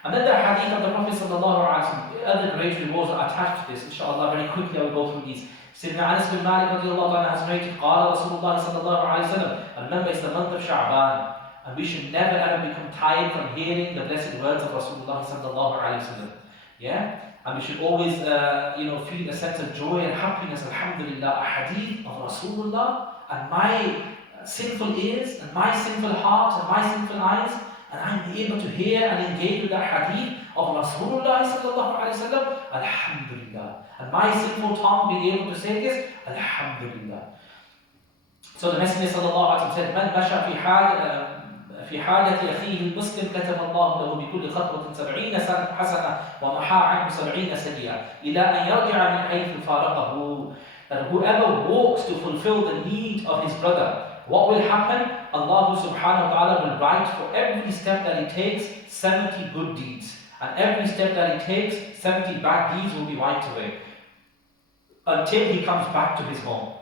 And then the hadith of the Prophet sallallahu alaihi wasallam, other great rewards are attached to this. Inshallah, very quickly I will go through these. Sayyidina Anas bin Malik radiallahu anhu has narrated, قال رسول الله sallallahu alaihi wasallam, remember it's the month of Sha'ban, and we should never ever become tired from hearing the blessed words of Rasulullah sallallahu alaihi wasallam. Yeah? And we should always, feel a sense of joy and happiness. Alhamdulillah, a hadith of Rasulullah, and my sinful ears, and my sinful heart, and my sinful eyes, and I'm able to hear and engage with that hadith of Rasulullah sallallahu alaihi wasallam. Alhamdulillah. And my sinful tongue being able to say this, Alhamdulillah. So the Messenger sallallahu alaihi wasallam said, "Man masha في حاجة أخيه المسلم كتب الله له بكل خطوة 70 حسنة ومحى عنه 70 سيئة إلى أن يرجع من حيث فارقه." That whoever walks to fulfill the need of his brother, what will happen? Allah subhanahu wa ta'ala will write for every step that he takes 70 good deeds, and every step that he takes 70 bad deeds will be wiped away until he comes back to his home.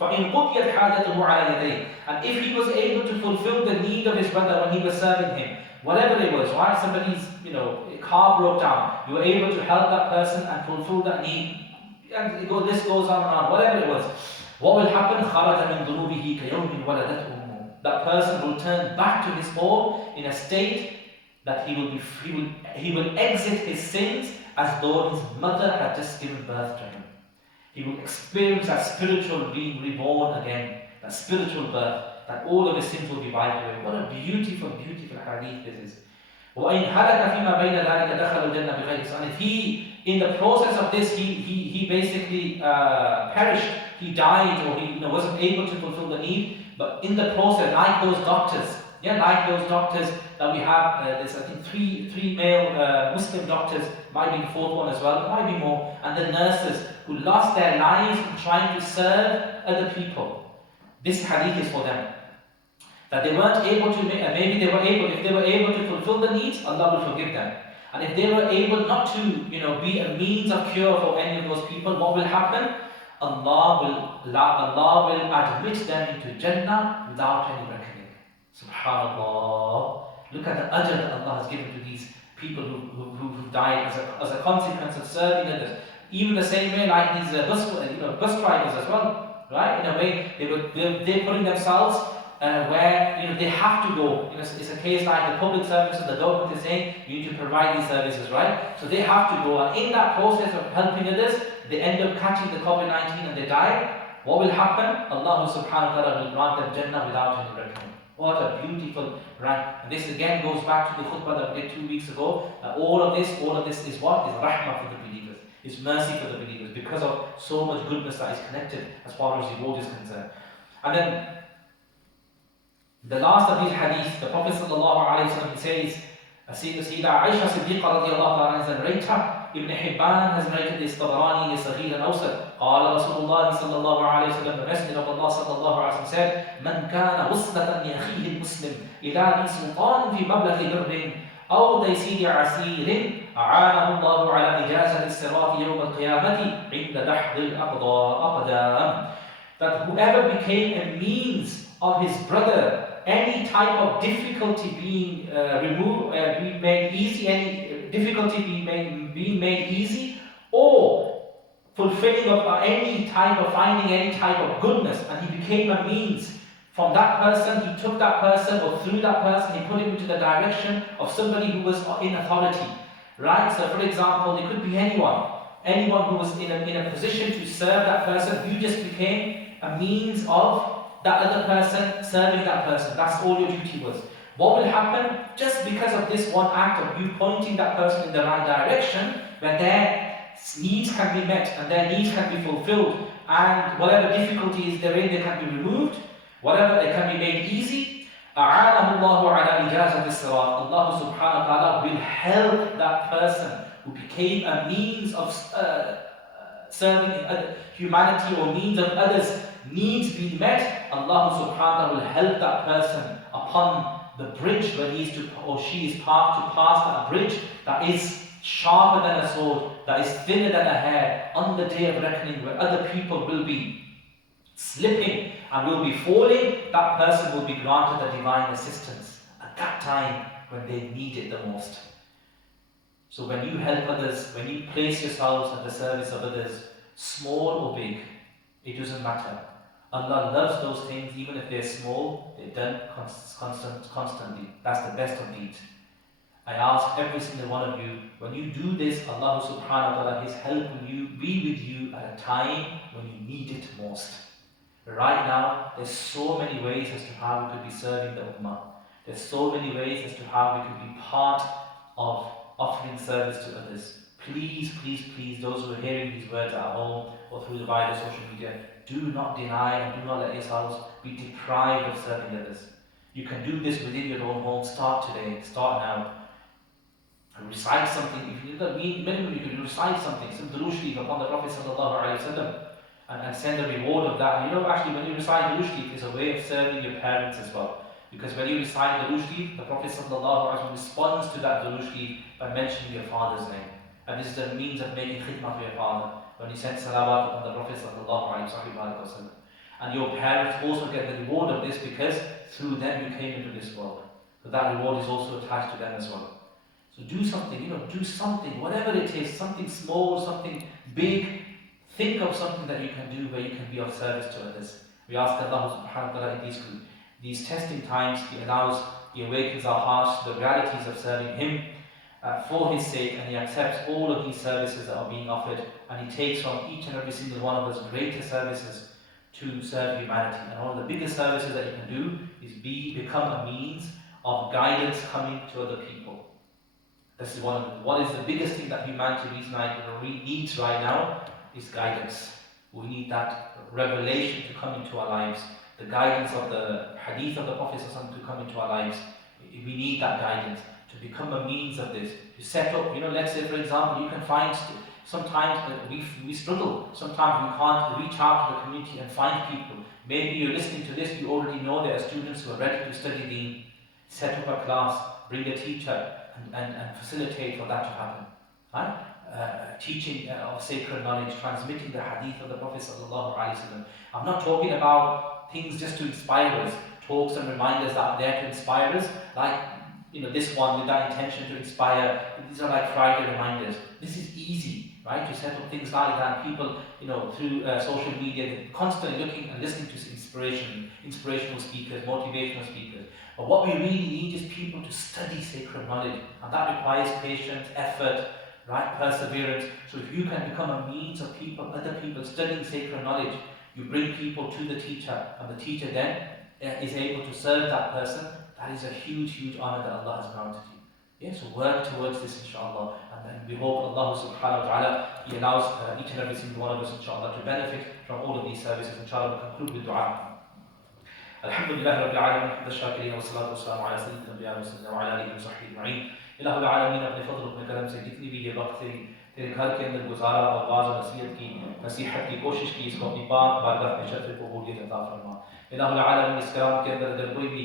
فَإِنْ قُضِيَتْ حَاجَتُهُ عَلَى يَدَيْهِ. And if he was able to fulfill the need of his brother when he was serving him, whatever it was, right? Somebody's, car broke down, you were able to help that person and fulfill that need, and this goes on and on, whatever it was. What will happen? خَرَجَ مِنْ ذُنُوبِهِ كَيَوْمٍ وَلَدَتْهُ أُمُّهُ. That person will turn back to his home in a state that he will exit his sins as though his mother had just given birth to him. He will experience that spiritual being reborn again, that spiritual birth, that all of his sins will be wiped away. What a beautiful, beautiful hadith this is. وَإِنْ هَلَكَ فِيمَا بَيْنَ ذَلِكَ دَخَلَ الْجَنَّةَ بِغَيْرِ حِسَابٍ. And if he, in the process of this, he basically perished, he died, or he wasn't able to fulfill the need, but in the process, like those doctors that we have, there's I think three male Muslim doctors, might be the fourth one as well, might be more, and the nurses who lost their lives trying to serve other people. This hadith is for them. That they weren't able to, maybe they were able, if they were able to fulfill the needs, Allah will forgive them. And if they were able not to, be a means of cure for any of those people, what will happen? Allah will admit them into Jannah without any reckoning. Subhanallah. Look at the ajr that Allah has given to these people who died as a consequence of serving others. Even the same way like these bus drivers as well, right? In a way, they're putting themselves where they have to go. It's a case like the public services, the government is saying you need to provide these services, right? So they have to go, and in that process of helping others, they end up catching the COVID-19 and they die. What will happen? Allah subhanahu wa ta'ala will grant them Jannah without any reckoning. What a beautiful rank. And this again goes back to the khutbah that we did 2 weeks ago. All of this is what? Is rahmah for the believers. It's mercy for the believers because of so much goodness that is connected as far as reward is concerned. And then the last of these hadiths, the Prophet sallallahu alaihi wasallam says, Sayyida Aisha Siddiqa radiallahu anha is a narrator, Ibn Hibban has narrated this, Tabarani in Sahih al-Awsat. قال رسول الله صلى الله عليه وسلم, the Messenger of Allah صلى الله عليه وسلم said, من كان وصلة لأخيه المسلم إلى ذي سلطان في مبلغ بر أو تيسير عسير أعانه الله على إجازة الصراط يوم القيامة عند دحض الأقدام. That whoever became a means of his brother, any type of difficulty being removed, being made easy, any difficulty being made easy, or fulfilling of any type of finding any type of goodness, and he became a means from that person, he took that person, or through that person, he put him into the direction of somebody who was in authority. Right? So for example, it could be anyone who was in a position to serve that person, you just became a means of that other person serving that person. That's all your duty was. What will happen? Just because of this one act of you pointing that person in the right direction, where their needs can be met and their needs can be fulfilled, and whatever difficulties they're in, they can be removed, whatever it can be made easy. أَعَانَهُ اللَّهُ عَلَى إِجَازَةِ الصِّرَاطِ. Allah subhanahu wa ta'ala will help that person who became a means of serving humanity, or means of others' needs being met. Allah subhanahu wa ta'ala will help that person upon the bridge where he is to, or she is parked to pass that bridge that is sharper than a sword, that is thinner than a hair, on the day of reckoning, where other people will be slipping and will be falling. That person will be granted the divine assistance at that time when they need it the most. So when you help others, when you place yourselves at the service of others, small or big, it doesn't matter. Allah loves those things, even if they're small, they're done constantly. That's the best of deeds. I ask every single one of you, when you do this, Allah subhanahu wa ta'ala, His help will be with you at a time when you need it most. Right now, there's so many ways as to how we could be serving the Ummah. There's so many ways as to how we could be part of offering service to others. Please, please, please, those who are hearing these words at home or through the wider social media, do not deny and do not let yourselves be deprived of serving others. You can do this within your own home. Start today, start now. Recite something. If you need the minimum, you can recite something, some durood sharif upon the Prophet sallallahu alaihi wasallam, and send the reward of that. And you know, actually, when you recite durood sharif, it's a way of serving your parents as well. Because when you recite durood sharif, the Prophet sallallahu alaihi wasallam responds to that durood sharif by mentioning your father's name. And this is a means of making khidmah for your father. When you send salawat upon the Prophet sallallahu alaihi wasallam. And your parents also get the reward of this because through them you came into this world. So that reward is also attached to them as well. So do something, do something, whatever it is, something small, something big. Think of something that you can do where you can be of service to others. We ask Allah subhanahu wa ta'ala in these testing times, He awakens our hearts to the realities of serving Him for His sake, and He accepts all of these services that are being offered, and He takes from each and every single one of us greater services to serve humanity. And one of the biggest services that you can do is become a means of guidance coming to other people. This is what is the biggest thing that humanity needs right now is guidance. We need that revelation to come into our lives, the guidance of the hadith of the Prophet to come into our lives. We need that guidance to become a means of this, to set up, let's say for example, you can find sometimes we struggle, sometimes we can't reach out to the community and find people. Maybe you're listening to this, you already know there are students who are ready to study Deen. Set up a class, bring a teacher, and facilitate for that to happen. Right? Teaching of sacred knowledge, transmitting the hadith of the Prophet sallallahu alaihi wasallam. I'm not talking about things just to inspire us, talks and reminders that are there to inspire us, like this one with that intention to inspire. These are like Friday reminders. This is easy, right? To set up things like that. People, through social media, they're constantly looking and listening to inspirational speakers, motivational speakers. But what we really need is people to study sacred knowledge, and that requires patience, effort, right, perseverance. So if you can become a means of other people studying sacred knowledge, you bring people to the teacher, and the teacher then is able to serve that person. That is a huge, huge honor that Allah has granted you. Yeah, so work towards this, inshallah, and then we hope Allah subhanahu wa ta'ala, He allows each and every single one of us, inshallah, to benefit from all of these services. Inshallah, we'll conclude with dua. Alhamdulillah Rabbil Alameen, hamd ash-shakirin, wa salatu wa salamu ala sayyidina al-anbiya wa ala alihi wa sahbihi ajma'in. Ilahul Alameen, अपने फजल अपने करम से जितनी भी ये वक्त तेरे घर के अंदर गुजारा और वाज नसीहत की कोशिश की, इसको अपनी पाक बारगाह में शर्फ कबूलियत अता फरमा। इलाहुल आलमीन, इस कलाम के अंदर अगर कोई भी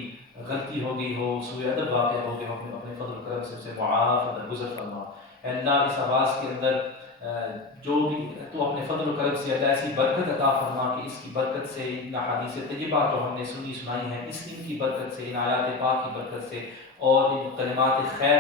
गलती हो गई हो, सूए अदब वाक़ हो गए हो, अपने फजल करम से उसे मुआफ़ दरगुज़र फरमा। अल्लाह, इस आवाज़ के अंदर जो भी तो अपने फजल करम से अल्लाह ऐसी बरकत अता फरमा कि इसकी बरकत से, इन हदीस तय्यबा जो हमने सुनाई हैं, इनकी बरकत से, इन आयात पाक की बरकत से और इन कलिमात खैर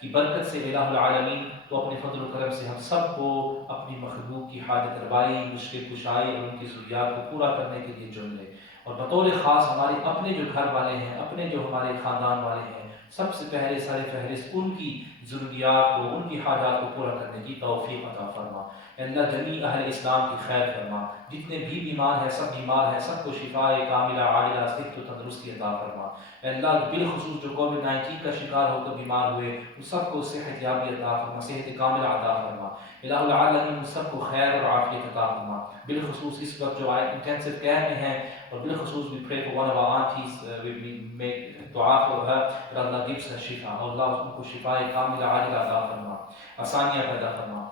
की बरकत से इलाहुल आलमीन, तो अपने फजल करम से हम सब को अपनी मखलूक की हाजत रवाई, मुश्किल कुशाई और उनकी ज़रूरियात को पूरा करने के लिए चुन ले। और बतौर ख़ास हमारे अपने जो घर वाले हैं, अपने जो हमारे ख़ानदान वाले हैं, सबसे पहले सर फहरिस्त उनकी ज़रूरियात को, उनकी हाजात को पूरा करने की तौफ़ीक़ अता फरमा। अल्लाह, जमी अहल इस्लाम की खैर फरमा। जितने भी बीमार हैं, सब बीमार हैं, सबको शिफाए कामिला आजिला सेहत व तंदुरुस्ती अता फरमा। अल्लाह, बिलखुसूस जो कोविड-19 का शिकार होकर बीमार हुए, उन सबको सेहत याबी अता फरमा, सेहत कामिला अता फरमा। इलाहुल आलमीन, सबको खैर और आफियत अता फरमा। बिलखुसूस इस वक्त जो इंटेंसिव केयर में हैं, और बिलखुसूस we pray for one of our aunties, we make दुआ for her that Allah gives her शिफा, और अल्लाह उनको शिफाए कामिला आजिला अता फरमा, आसानियाँ पैदा फरमा।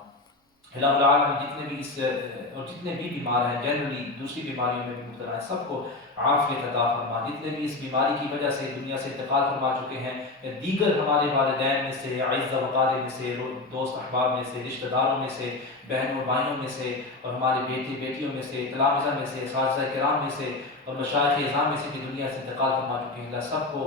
इलाहुल आलमीन, जितने भी बीमार हैं, जनरली दूसरी बीमारियों में भी मुब्तला हैं, सबको आफियत अता फरमा। जितने भी इस बीमारी की वजह से दुनिया से इंतकाल फरमा चुके हैं, या दीगर हमारे वालिदैन में से, अइज़्ज़ा व अक़ारिब में से, दोस्त अहबाब में से, रिश्तेदारों में से, बहन और भाइयों में से, और हमारे बेटे बेटियों में से, तलामिज़ा में से, असातिज़ा किराम में से और मशाइख़ इज़ाम में से कि दुनिया से इंतकाल फरमा चुके हैं, सबको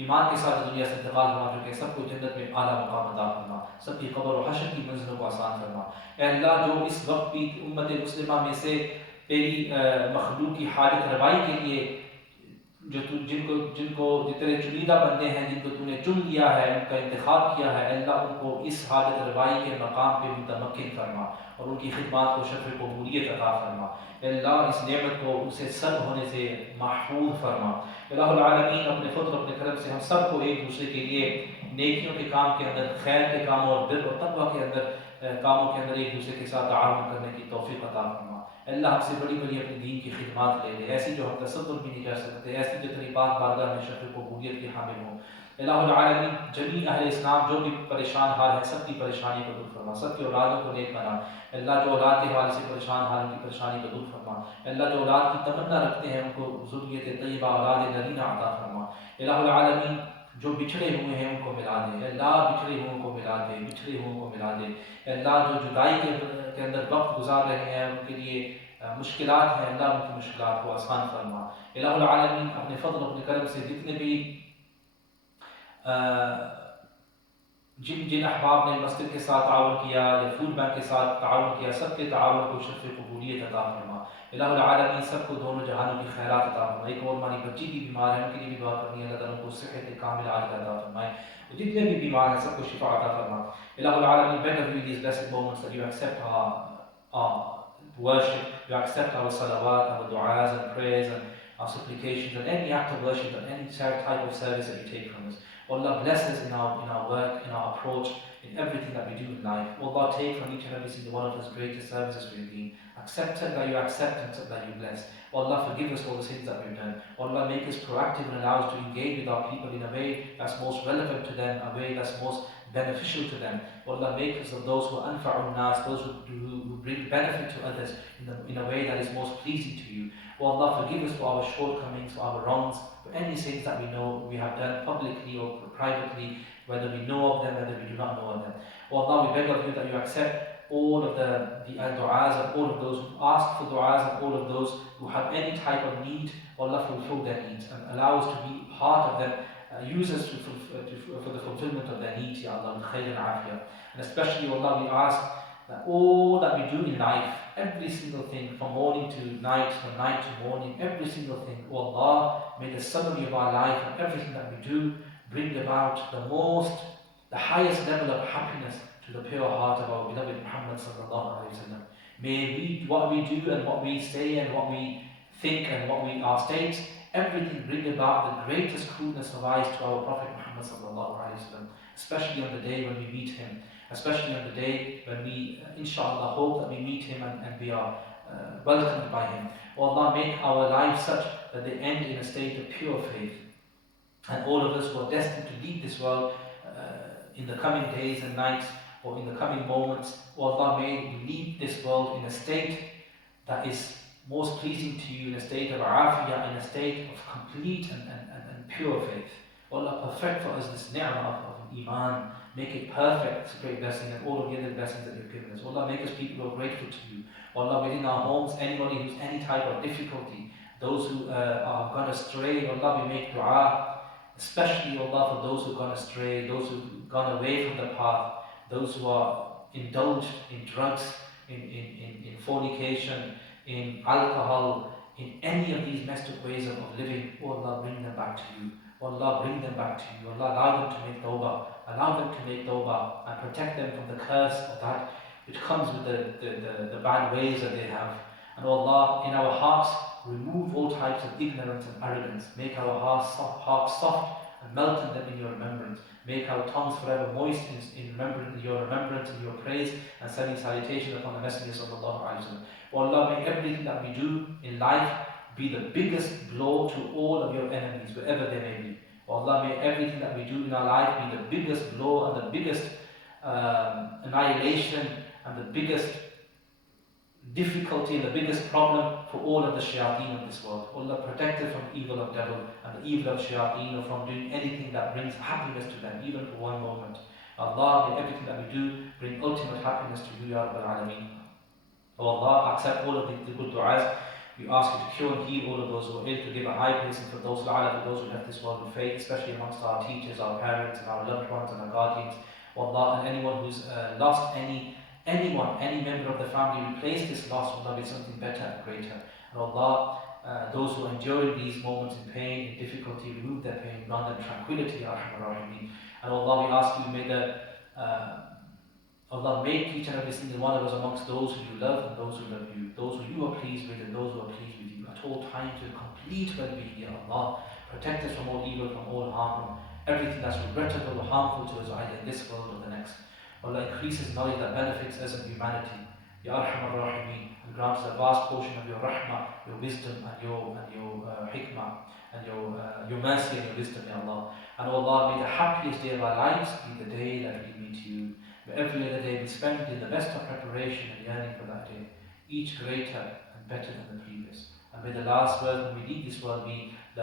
ईमान के साथ दुनिया से इंतकाल फरमा चुके हैं, सबको जन्नत में आला मकाम अता फरमा, सबकी कब्र और हश्र की मंजिलों को आसान फरमा। ऐ अल्लाह, जो इस वक्त भी उम्मत मुस्लिमा में से तेरी मखलूक की हाजत रवाई के लिए जिनको तेरे चुनीदा बंदे हैं, जिनको तूने चुन लिया है, उनका इंतखाब किया है, अल्लाह उनको इस हाजत रवाई के मकाम पे मुतमक्किन फरमा और उनकी खिदमत को शर्फ कबूलियत अता फरमा। अल्लाह, इस नेमत को उनसे सल होने से महफूज फरमा। इलाहुल आलमीन, अपने फज़ल अपने करम से हम सब को एक दूसरे के लिए नेकियों के काम के अंदर, खैर के कामों और बिर और तक़वा के अंदर कामों के अंदर एक दूसरे के साथ ताआवुन करने की तौफ़ीक़ अता फरमा। अल्लाह, हमसे बड़ी बड़ी अपनी दीन की खिदमत ले ले, ऐसी जो हम तसव्वुर भी नहीं कर सकते, ऐसी जो तेरी पाक बारगाह में शर्फ कबूलियत के हामिल हों। इलाहुल आलमीन, जमी अहले इस्लाम जो भी परेशान हाल है, सबकी परेशानी को दूर फरमा, सबकी औलादों को नेक बना। अल्लाह, जो औलाद के हवाले से परेशान हाल, उनकी परेशानी को दूर फरमा। अल्लाह, जो औलाद की तमन्ना रखते हैं, उनको ज़ुर्रियत तय्यबा औलाद नरीना अता फरमा। इलाहुल आलमीन, जो बिछड़े हुए हैं उनको मिला दे। अल्लाह, बिछड़े हुओं को मिला दे, बिछड़े हुओं को मिला दे। अल्लाह, जो जुदाई के अंदर वक्त गुजार रहे हैं, उनके लिए मुश्किलात हैं, अल्लाह उनकी मुश्किलात को आसान फरमा। इलाहुल आलमीन, अपने फज़ल अपने करम से जितने भी जिन अहबाब ने मस्जिद के साथ ताउन किया या फूड बैंक के साथ ताउन किया, सबके ताउन को शर्फ कबूलियत अता फरमा। इलाहुल आलमीन, सबको दोनों जहानों की खैरात अता फरमा। एक और हमारी बच्ची भी बीमार है, उनके लिए भी दुआ करनी है, अल्लाह उनको सेहत कामिल आजिला अता फरमाए। जितने भी बीमार हैं, सबको शिफा अता फरमा। इलाहुल आलमीन, beg of you these blessed moments that you accept our worship, you accept our salawat, our du'as and prayers and our supplications and any act of worship and any type of service that you take from us. Oh Allah, bless us in our work, in our approach, in everything that we do in life. Oh Allah, take from each and every single one of us greatest services for your deen. Accept it that you accept and that you bless. Oh Allah, forgive us all the sins that we've done. Oh Allah, make us proactive and allow us to engage with our people in a way that's most relevant to them, a way that's most beneficial to them. Oh Allah, make us of those who anfa'un nas, those who bring benefit to others in a way that is most pleasing to you. Oh Allah, forgive us for our shortcomings, for our wrongs, for any sins that we know we have done publicly or privately, whether we know of them, whether we do not know of them. Oh Allah, we beg of you that you accept all of the du'as of all of those who ask for du'as and all of those who have any type of need. Oh Allah, fulfill their needs and allow us to be part of them. Use us for the fulfillment of their needs, Ya Allah, with khayr and afiyah. And especially, Allah, we ask that all that we do in life, every single thing, from morning to night, from night to morning, every single thing, oh Allah, may the summary of our life and everything that we do bring about the highest level of happiness to the pure heart of our beloved Muhammad sallallahu alaihi wasallam. May what we do and what we say and what we think and our states, everything bring about the greatest coolness of eyes to our Prophet Muhammad sallallahu alaihi wasallam, especially on the day when we meet him, especially on the day when we, inshallah, hope that we meet him and we are welcomed by Him. O Allah, make our lives such that they end in a state of pure faith. And all of us who are destined to leave this world in the coming days and nights, or in the coming moments, O Allah, may we leave this world in a state that is most pleasing to you, in a state of afiyah, in a state of complete and pure faith. O Allah, perfect for us this ni'mah of iman. Make it perfect. It's a great blessing, and all of the other blessings that you've given us. O Allah, make us people who are grateful to you. O Allah, within our homes, anybody who's any type of difficulty, those who are gone astray, O Allah, we make dua, especially, O Allah, for those who've gone astray, those who've gone away from the path, those who are indulged in drugs, in fornication, in alcohol, in any of these messed up ways of living. O Allah, bring them back to you. O Allah, bring them back to you. O Allah, allow them to make tawbah. Allow them to make tawbah and protect them from the curse of that which comes with the bad ways that they have. And O Allah, in our hearts, remove all types of ignorance and arrogance. Make our hearts soft and melt them in your remembrance. Make our tongues forever moist in your remembrance and your praise and sending salutation upon the Messenger sallallahu alaihi wasallam. O Allah, may everything that we do in life be the biggest blow to all of your enemies, wherever they may be. O Allah, may everything that we do in our life be the biggest blow and the biggest annihilation and the biggest difficulty and the biggest problem for all of the shayateen of this world. Allah, protect us from evil of devil and the evil of shayateen, or from doing anything that brings happiness to them, even for one moment. Allah, may everything that we do bring ultimate happiness to you, Ya Rabbal Alameen. O Allah, accept all of the good du'as. We ask you to cure and heal all of those who are ill, to give a high place and for those who left this world with faith, especially amongst our teachers, our parents, and our loved ones and our guardians. O Allah, and anyone who's lost any member of the family, replace this loss, Allah, with something better and greater. And Allah, those who are enduring these moments in pain, in difficulty, remove their pain, grant them tranquility, Ya Rahman Rahim. And Allah, we ask you, may Allah, make each and every single one of us amongst those who you love and those who love you, those who you are pleased with and those who are pleased with you at all times, with complete well-being, Ya Allah. Protect us from all evil, from all harm, from everything that's regrettable or harmful to us, either in this world or the next. Allah, increases knowledge that benefits us and humanity, Ya Arhamar Rahimeen, and grants a vast portion of your rahmah, your wisdom, and your hikmah, and your mercy and your wisdom, Ya Allah. And Allah, may the happiest day of our lives be the day that we meet you. May every other day be spent in the best of preparation and yearning for that day, each greater and better than the previous. And may the last word when we leave this world be La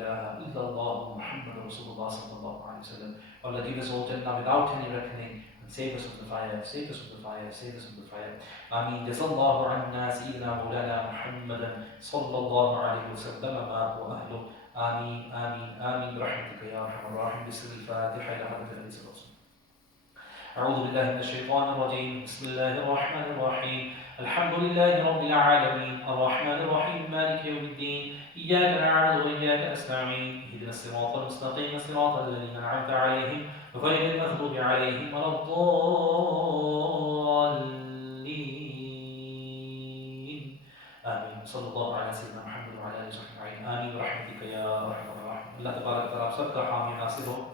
ilaha illallah Muhammad Rasulullah sallallahu alaihi wasallam. Allah, give us all Jannah without any reckoning, and save us from the fire, save us from the fire, save us from the fire. Ameen. Jazallahu anna Sayyidina Mawlana Muhammadan sallallahu alaihi wasallam ma huwa ahlu. Ameen, ameen, ameen. Rahmatika ya arhamar rahim. Bismillah, Fatiha ila hadratil Rasul. أعوذ بالله من الشيطان الرجيم. بسم الله الرحمن الرحيم. الحمد لله رب العالمين الرحمن الرحيم مالك يوم الدين إياك نعبد وإياك نستعين اهدنا الصراط المستقيم صراط الذين أنعمت عليهم غير المغضوب عليهم ولا الضالين آمين. صلى الله على سيدنا محمد وعلى آله وصحبه أجمعين. آمين برحمتك يا أرحم الراحمين. الله تبارك وتعالى सबका हामी नासिर हो.